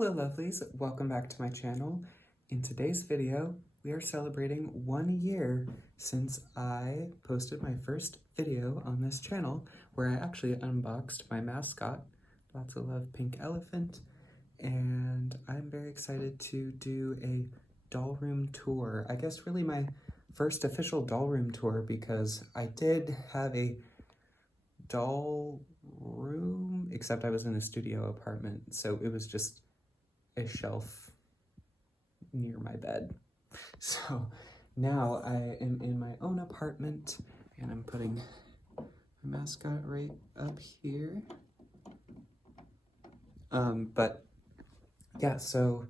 Hello lovelies, welcome back to my channel. In today's video, we are celebrating 1 year since I posted my first video on this channel where I actually unboxed my mascot, Lotsa Love Pink Elephant, and I'm very excited to do a doll room tour. I guess really my first official doll room tour because I did have a doll room, except I was in a studio apartment, so it was just a shelf near my bed. So now I am in my own apartment and I'm putting my mascot right up here. But yeah, so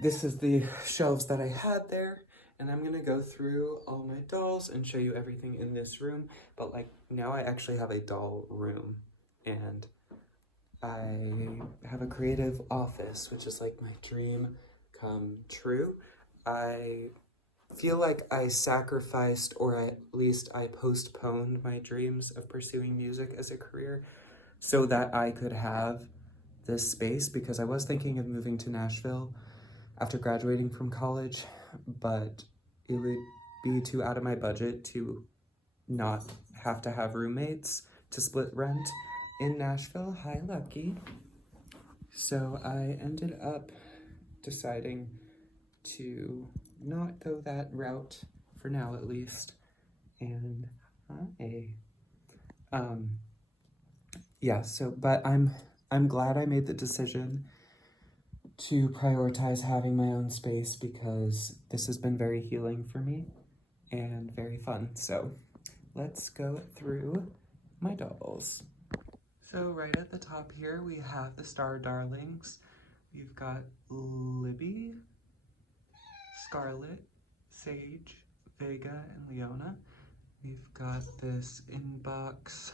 this is the shelves that I had there, and I'm gonna go through all my dolls and show you everything in this room. But like now I actually have a doll room and I have a creative office, which is like my dream come true. I feel like I sacrificed, or at least I postponed my dreams of pursuing music as a career so that I could have this space, because I was thinking of moving to Nashville after graduating from college, but it would be too out of my budget to not have to have roommates to split rent in Nashville. Hi, Lucky. So I ended up deciding to not go that route for now, at least. And yeah, so but I'm glad I made the decision to prioritize having my own space because this has been very healing for me and very fun. So let's go through my dolls. So right at the top here, we have the Star Darlings. We've got Libby, Scarlet, Sage, Vega, and Leona. We've got this inbox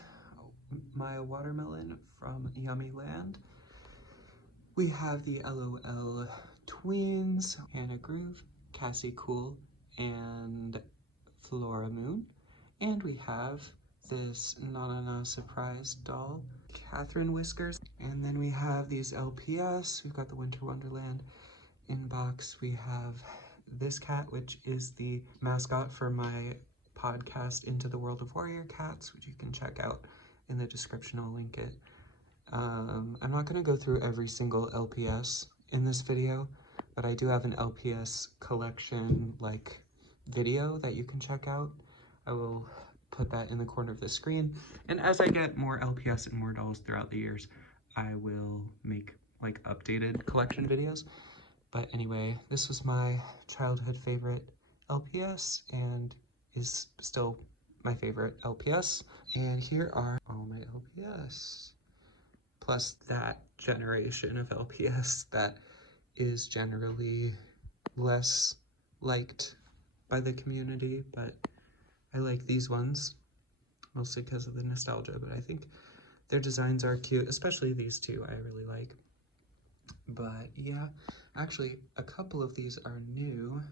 Maya Watermelon from Yummy Land. We have the LOL Twins, Hannah Groove, Cassie Cool, and Flora Moon. And we have this Na surprise doll, Catherine Whiskers. And then we have these LPS. We've got the Winter Wonderland inbox. We have this cat, which is the mascot for my podcast, Into the World of Warrior Cats, which you can check out in the description. I'll link it. I'm not going to go through every single LPS in this video, but I do have an LPS collection like video that you can check out. I will put that in the corner of the screen, and as I get more LPS and more dolls throughout the years, I will make like updated collection videos. But anyway, this was my childhood favorite LPS and is still my favorite LPS. And here are all my LPS, plus that generation of LPS that is generally less liked by the community, but I like these ones, mostly because of the nostalgia, but I think their designs are cute, especially these two I really like. But yeah, actually a couple of these are new.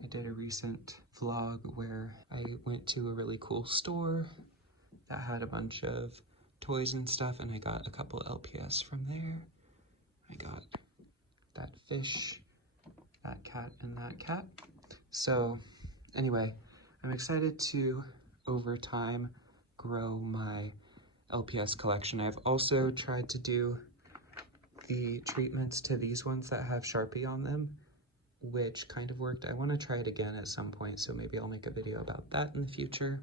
I did a recent vlog where I went to a really cool store that had a bunch of toys and stuff, and I got a couple LPS from there. I got that fish, that cat, and that cat. So anyway, I'm excited to, over time, grow my LPS collection. I've also tried to do the treatments to these ones that have Sharpie on them, which kind of worked. I want to try it again at some point, so maybe I'll make a video about that in the future.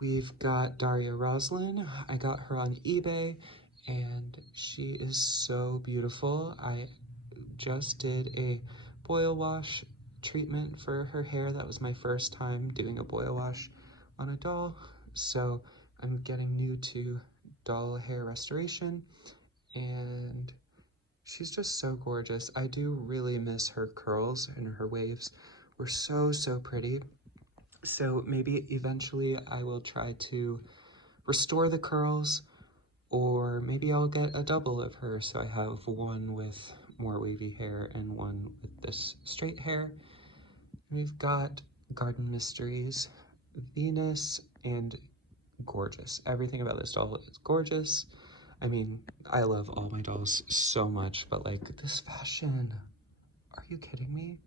We've got Daria Roslin. I got her on eBay, and she is so beautiful. I just did a boil wash treatment for her hair. That was my first time doing a boil wash on a doll, so I'm getting new to doll hair restoration, and she's just so gorgeous. I do really miss her curls, and her waves were so pretty. So maybe eventually I will try to restore the curls, or maybe I'll get a double of her, so I have one with more wavy hair and one with this straight hair. We've got Garden Mysteries, Venus, and gorgeous. Everything about this doll is gorgeous. I mean, I love all my dolls so much, but like this fashion, are you kidding me?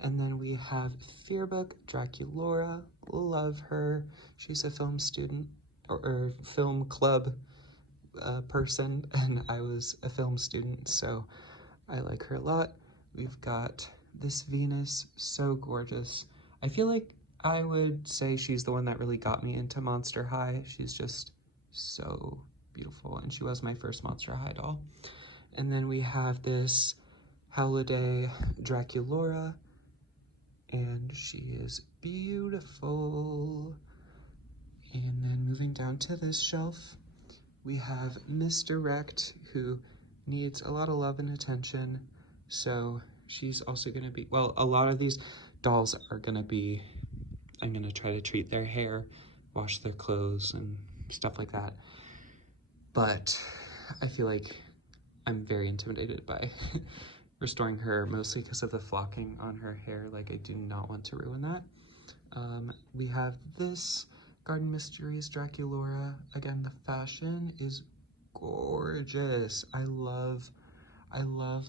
And then we have Fearbook Draculaura, love her. She's a film student or film club person, and I was a film student, so I like her a lot. We've got this Venus, so gorgeous. I feel like I would say she's the one that really got me into Monster High. She's just so beautiful, and she was my first Monster High doll. And then we have this Holiday Draculaura, and she is beautiful. And then moving down to this shelf, we have Misdirect, who needs a lot of love and attention. So she's also going to be, well, a lot of these dolls are going to be, I'm going to try to treat their hair, wash their clothes, and stuff like that. But I feel like I'm very intimidated by restoring her, mostly because of the flocking on her hair. Like, I do not want to ruin that. We have this Garden Mysteries Draculaura. Again, the fashion is gorgeous. I love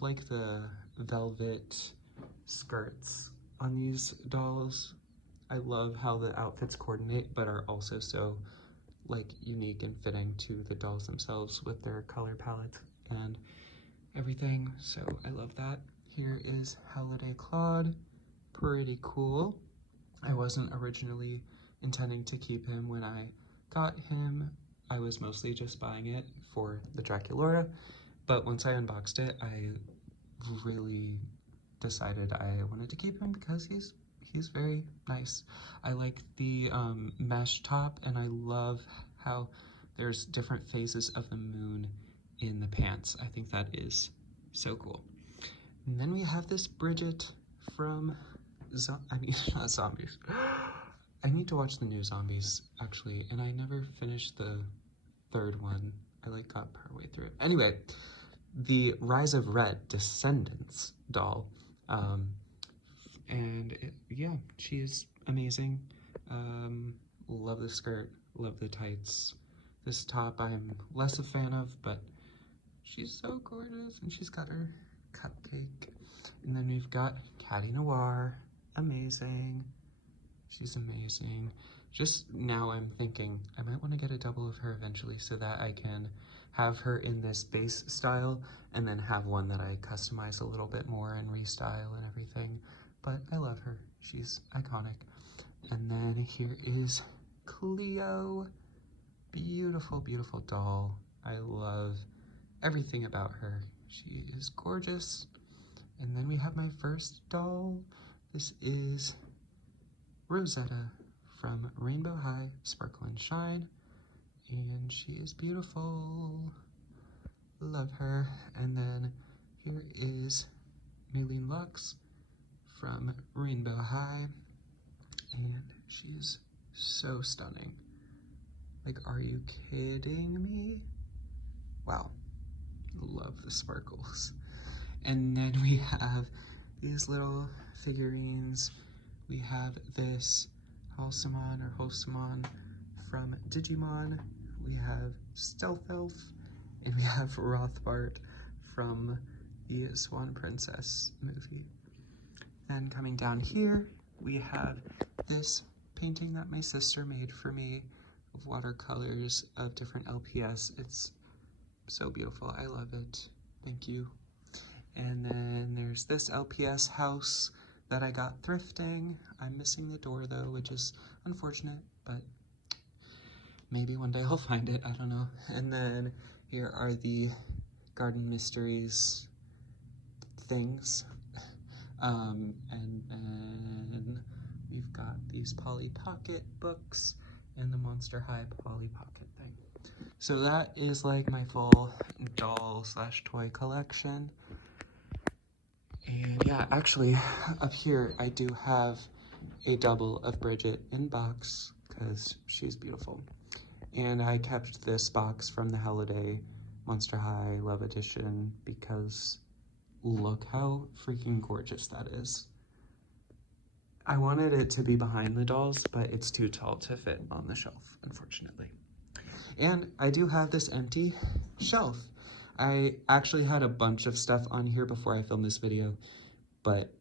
like the velvet skirts on these dolls. I love how the outfits coordinate, but are also so like unique and fitting to the dolls themselves with their color palette and everything. So I love that. Here is Holiday Claude. Pretty cool. I wasn't originally intending to keep him when I got him. I was mostly just buying it for the Draculaura, but once I unboxed it, I really decided I wanted to keep him because he's very nice. I like the mesh top, and I love how there's different phases of the moon in the pants. I think that is so cool. And then we have this Bridget from not Zombies. I need to watch the new Zombies, actually, and I never finished the third one. I like got partway through it. Anyway, the Rise of Red Descendants doll. Yeah, she is amazing. Love the skirt, love the tights. This top I'm less a fan of, but she's so gorgeous, and she's got her cupcake. And then we've got Caddy Noir, amazing. She's amazing. Just now I'm thinking I might want to get a double of her eventually so that I can have her in this base style and then have one that I customize a little bit more and restyle and everything. But I love her. She's iconic. And then here is Cleo. Beautiful, beautiful doll. I love everything about her. She is gorgeous. And then we have my first doll. This is Rosetta from Rainbow High Sparkle and Shine, and she is beautiful. Love her. And then here is Maylene Lux from Rainbow High, and she's so stunning. Like, are you kidding me? Wow, love the sparkles. And then we have these little figurines. We have this Halsamon or Hosamon from Digimon. We have Stealth Elf, and we have Rothbart from the Swan Princess movie. Then coming down here, we have this painting that my sister made for me of watercolors of different LPS. It's so beautiful. I love it. Thank you. And then there's this LPS house that I got thrifting. I'm missing the door though, which is unfortunate, but maybe one day I'll find it. I don't know. And then here are the Garden Mysteries things. And then we've got these Polly Pocket books and the Monster High Polly Pocket thing. So that is like my full doll / toy collection. And yeah, actually up here I do have a double of Bridget in box because she's beautiful. And I kept this box from the Holiday Monster High Love Edition because look how freaking gorgeous that is. I wanted it to be behind the dolls, but it's too tall to fit on the shelf, unfortunately. And I do have this empty shelf. I actually had a bunch of stuff on here before I filmed this video, but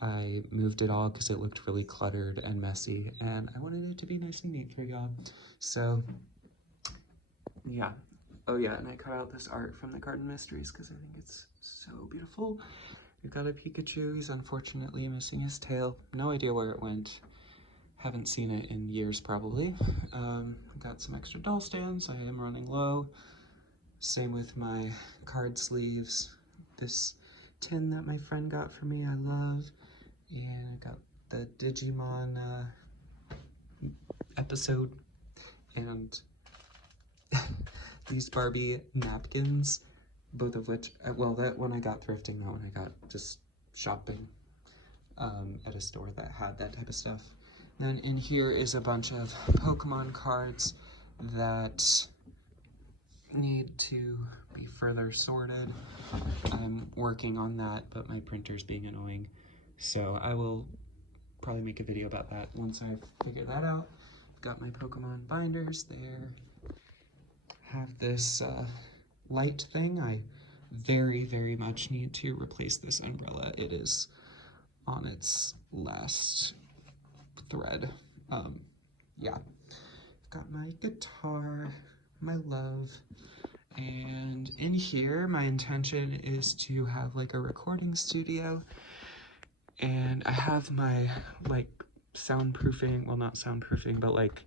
I moved it all because it looked really cluttered and messy, and I wanted it to be nice and neat for y'all. So, yeah. Oh yeah, and I cut out this art from the Garden Mysteries because I think it's so beautiful. We've got a Pikachu. He's unfortunately missing his tail. No idea where it went. Haven't seen it in years, probably. Got some extra doll stands. I am running low. Same with my card sleeves. This tin that my friend got for me, I love. And I got the Digimon episode. And these Barbie napkins, both of which, well, that one I got thrifting, that one I got just shopping at a store that had that type of stuff. Then in here is a bunch of Pokemon cards that need to be further sorted. I'm working on that, but my printer's being annoying. So I will probably make a video about that once I figure that out. Got my Pokemon binders there. Have this light thing. I very, very much need to replace this umbrella. It is on its last thread. Yeah. Got my guitar, my love, and in here my intention is to have like a recording studio, and I have my like soundproofing, well, not soundproofing, but like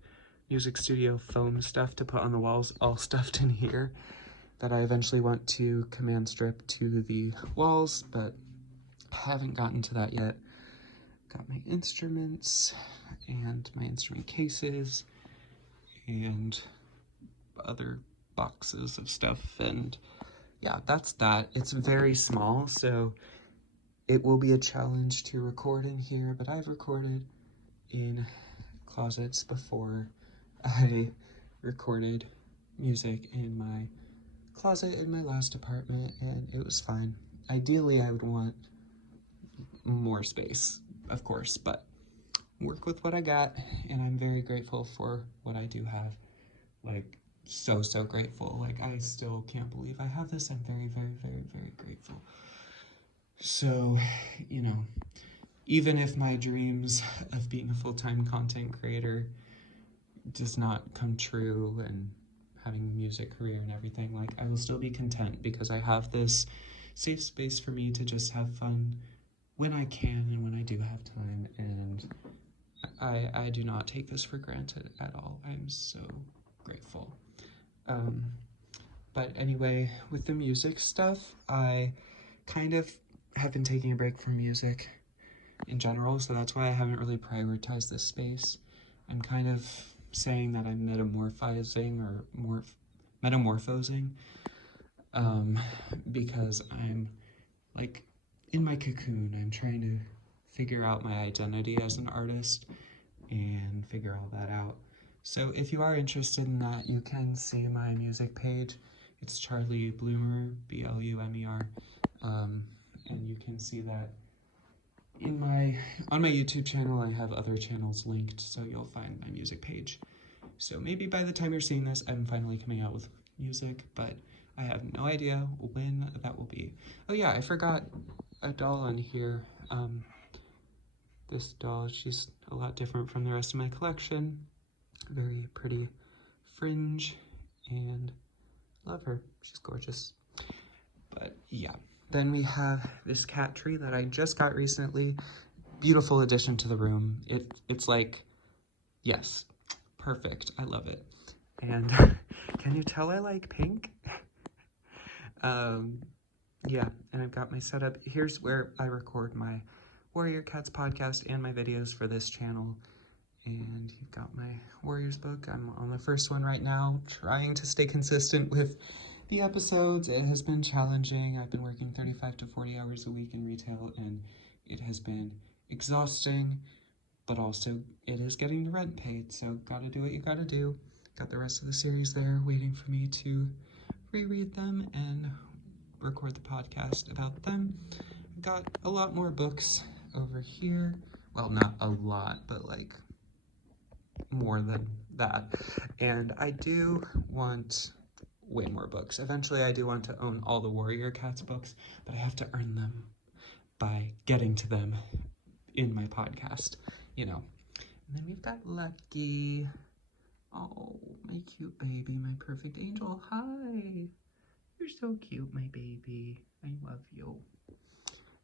music studio foam stuff to put on the walls all stuffed in here that I eventually want to command strip to the walls, but haven't gotten to that yet. Got my instruments and my instrument cases and other boxes of stuff, and yeah, that's that. It's very small, so it will be a challenge to record in here, but I've recorded in closets before. I recorded music in my closet in my last apartment, and it was fine. Ideally, I would want more space, of course, but work with what I got, and I'm very grateful for what I do have. Like, so grateful. Like, I still can't believe I have this. I'm very, very, very, very grateful. So, you know, even if my dreams of being a full-time content creator does not come true and having a music career and everything, like, I will still be content because I have this safe space for me to just have fun when I can and when I do have time, and I do not take this for granted at all. I'm so grateful. But anyway, with the music stuff, I kind of have been taking a break from music in general, so that's why I haven't really prioritized this space. I'm kind of saying that I'm metamorphosing because I'm like in my cocoon. I'm trying to figure out my identity as an artist and figure all that out. So if you are interested in that, you can see my music page. It's Charlie Bloomer, B-L-U-M-E-R, and you can see that on my YouTube channel. I have other channels linked, so you'll find my music page. So maybe by the time you're seeing this, I'm finally coming out with music, but I have no idea when that will be. Oh yeah, I forgot a doll on here. This doll, she's a lot different from the rest of my collection. Very pretty fringe, and love her. She's gorgeous. But yeah, then we have this cat tree that I just got recently. Beautiful addition to the room. It's like, yes, perfect. I love it. And can you tell I like pink? Yeah, and I've got my setup. Here's where I record my Warrior Cats podcast and my videos for this channel. And you've got my Warriors book. I'm on the first one right now, trying to stay consistent with the episodes. It has been challenging. I've been working 35 to 40 hours a week in retail, and it has been exhausting, but also it is getting the rent paid, so gotta do what you gotta do. Got the rest of the series there waiting for me to reread them and record the podcast about them. Got a lot more books over here. Well, not a lot, but like more than that. And I do want way more books. Eventually I do want to own all the Warrior Cats books, but I have to earn them by getting to them in my podcast, you know. And then we've got Lucky. Oh, my cute baby, my perfect angel. Hi. You're so cute, my baby. I love you.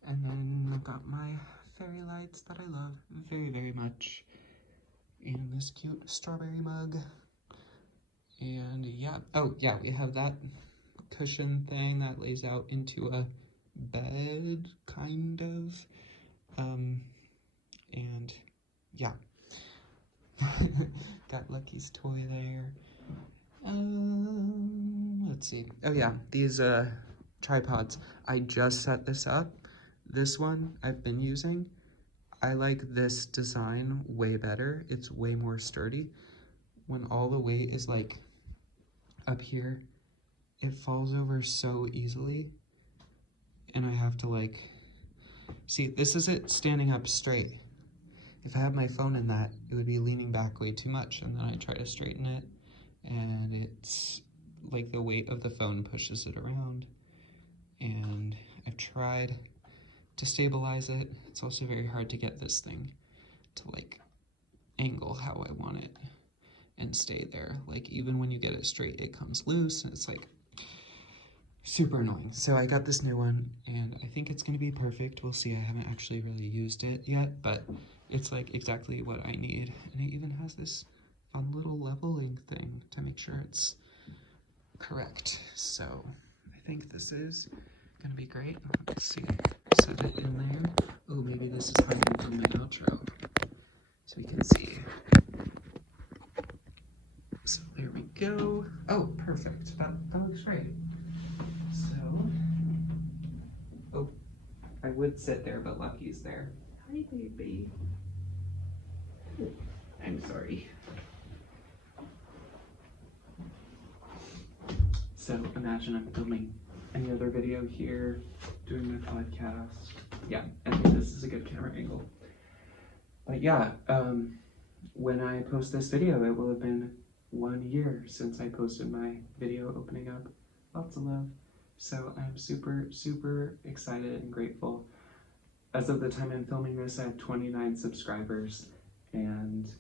And then I've got my fairy lights that I love very, very much. And this cute strawberry mug. And yeah, oh yeah, we have that cushion thing that lays out into a bed, kind of. And yeah. Got Lucky's toy there. Let's see. Oh yeah, these tripods. I just set this up. This one I've been using. I like this design way better. It's way more sturdy. When all the weight is like up here, it falls over so easily. And I have to like, see, this is it standing up straight. If I had my phone in that, it would be leaning back way too much. And then I try to straighten it, and it's like the weight of the phone pushes it around. And I've tried to stabilize it. It's also very hard to get this thing to like angle how I want it and stay there. Like even when you get it straight, it comes loose, and it's like super annoying. So I got this new one, and I think it's gonna be perfect. We'll see. I haven't actually really used it yet, but it's like exactly what I need. And it even has this fun little leveling thing to make sure it's correct. So I think this is gonna be great. Let's see, set it in there. Oh, maybe this is how you do my outro, so we can see. So there we go. Oh, perfect. That looks great. So, oh, I would sit there, but Lucky's there. Hi, baby. Oh, I'm sorry. So imagine I'm filming any other video here, doing my podcast. Yeah, I think this is a good camera angle. But yeah, when I post this video, it will have been 1 year since I posted my video opening up Lotsa Love. So I'm super, super excited and grateful. As of the time I'm filming this, I have 29 subscribers, and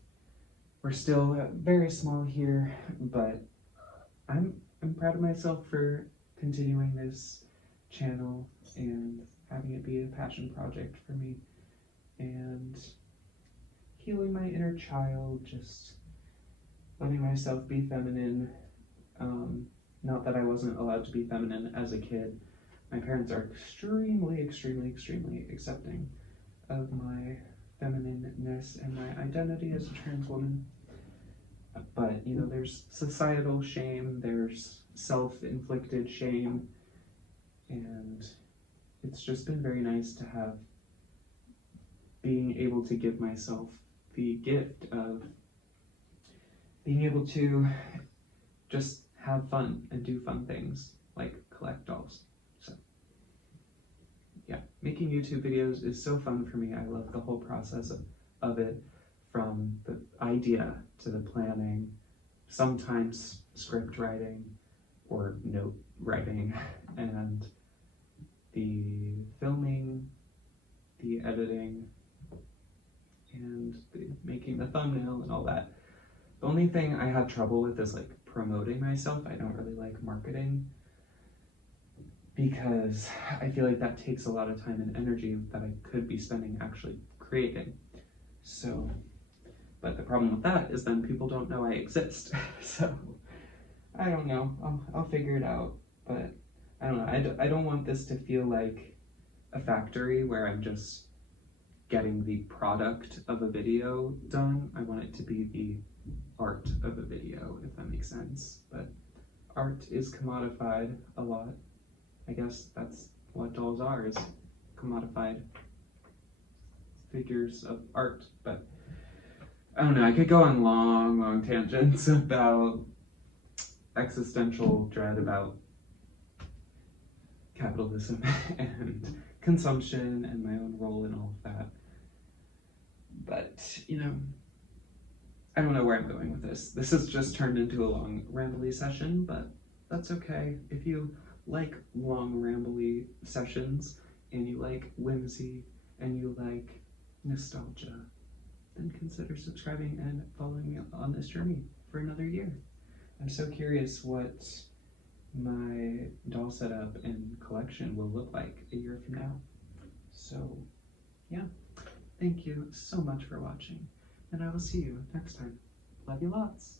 we're still very small here, but I'm proud of myself for continuing this channel and having it be a passion project for me, and healing my inner child, just letting myself be feminine. Not that I wasn't allowed to be feminine as a kid. My parents are extremely, extremely, extremely accepting of my feminineness and my identity as a trans woman. But, you know, there's societal shame, there's self-inflicted shame, and it's just been very nice to have being able to give myself the gift of being able to just have fun and do fun things, like collect dolls. So, yeah, making YouTube videos is so fun for me. I love the whole process of it, from the idea to the planning, sometimes script writing or note writing, and the filming, the editing, and making the thumbnail and all that. The only thing I have trouble with is like promoting myself. I don't really like marketing because I feel like that takes a lot of time and energy that I could be spending actually creating. So, but the problem with that is then people don't know I exist. So I don't know, I'll figure it out, but I don't know. I don't want this to feel like a factory where I'm just getting the product of a video done. I want it to be the art of a video, if that makes sense. But art is commodified a lot. I guess that's what dolls are, is commodified figures of art. But I don't know, I could go on long, long tangents about existential dread about capitalism and consumption and my own role in all of that. But, you know, I don't know where I'm going with this. This has just turned into a long rambly session, but that's okay. If you like long rambly sessions and you like whimsy and you like nostalgia, then consider subscribing and following me on this journey for another year. I'm so curious what my doll setup and collection will look like a year from now. So yeah, thank you so much for watching, and I will see you next time. Love you lots.